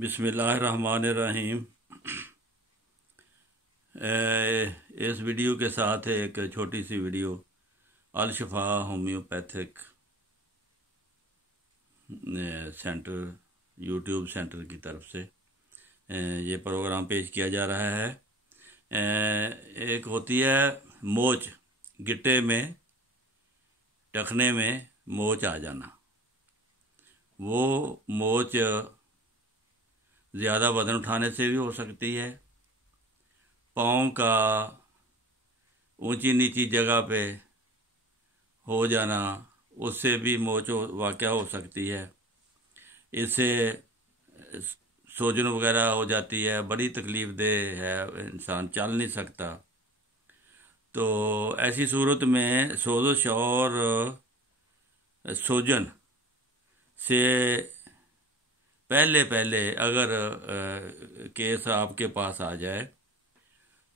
बिस्मिल्लाहिर्रहमानिर्रहीम। इस वीडियो के साथ एक छोटी सी video Al Shafa homeopathic centre YouTube centre की तरफ से ये प्रोग्राम पेश किया जा रहा है। एक होती है मोच, गिट्टे में टखने में मोच आ जाना। वो मोच ज़्यादा वज़न उठाने से भी हो सकती है, पाँव का ऊंची नीची जगह पे हो जाना, उससे भी मोच वाक़या हो सकती है। इससे सूजन वगैरह हो जाती है, बड़ी तकलीफ़ देह है, इंसान चल नहीं सकता। तो ऐसी सूरत में सोजिश और सूजन से पहले अगर केस आपके पास आ जाए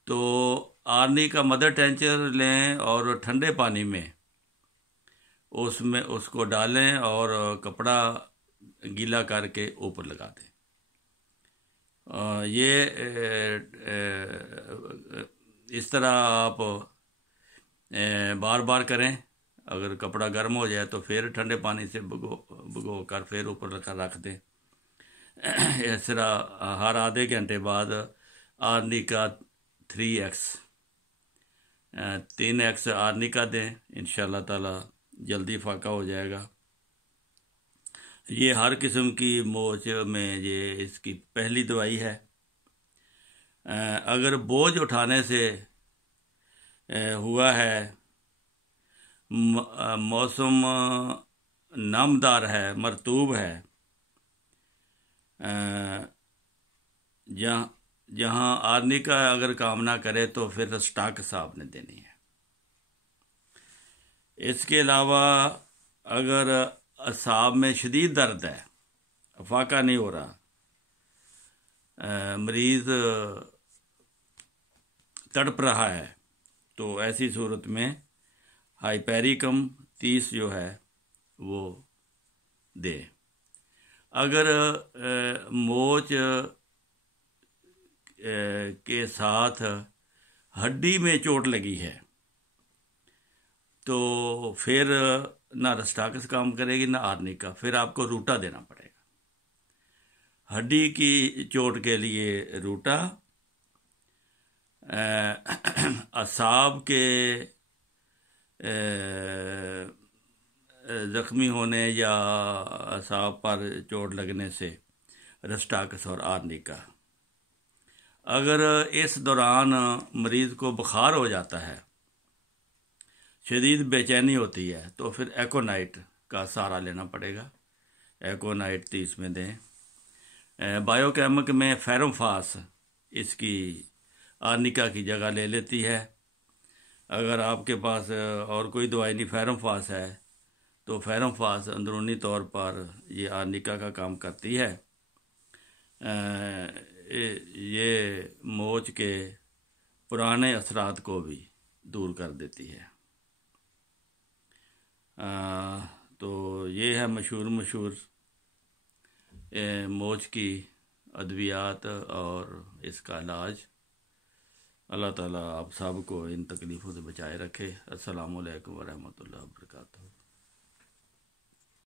तो आर्नी का मदर टेंचर लें और ठंडे पानी में उसको डालें और कपड़ा गीला करके ऊपर लगा दें। ये इस तरह आप बार बार करें। अगर कपड़ा गर्म हो जाए तो फिर ठंडे पानी से भिगो कर फिर ऊपर रख दें। इस तरह हर आधे घंटे बाद आर्नी का 3x आर्नी का दें, इंशाल्लाह ताला जल्दी फाका हो जाएगा। ये हर किस्म की मोच में ये इसकी पहली दवाई है। अगर बोझ उठाने से हुआ है, मौसम नमदार है, मरतूब है, जहाँ आर्नी का अगर काम ना करे तो फिर स्टाक्स आपने देनी है। इसके अलावा अगर असाब में शदीद दर्द है, फाका नहीं हो रहा, मरीज तड़प रहा है, तो ऐसी सूरत में हाइपेरिकम 30 जो है वो दे। अगर मोच के साथ हड्डी में चोट लगी है तो फिर ना रस्टाकस काम करेगी ना आर्नी का, फिर आपको रूटा देना पड़ेगा। हड्डी की चोट के लिए रूटा, असाब के ज़ख्मी होने या असाब पर चोट लगने से रस्टाकस और आर्नी का। अगर इस दौरान मरीज़ को बुखार हो जाता है, शदीद बेचैनी होती है, तो फिर एकोनाइट का सहारा लेना पड़ेगा। एकोनाइट 30 में दें। बायोकेमिक में फेरोमफास इसकी आर्निका की जगह ले लेती है। अगर आपके पास और कोई दवाई नहीं, फेरोमफास है, तो फेरोमफास अंदरूनी तौर पर ये आर्निका का काम करती है। ये मोच के पुराने असरात को भी दूर कर देती है। तो ये है मशहूर मोच की अद्वियात और इसका इलाज। अल्लाह ताला आप सब को इन तकलीफ़ों से बचाए रखे। अस्सलामु अलैकुम वरहमतुल्लाहि वबरकातुहू।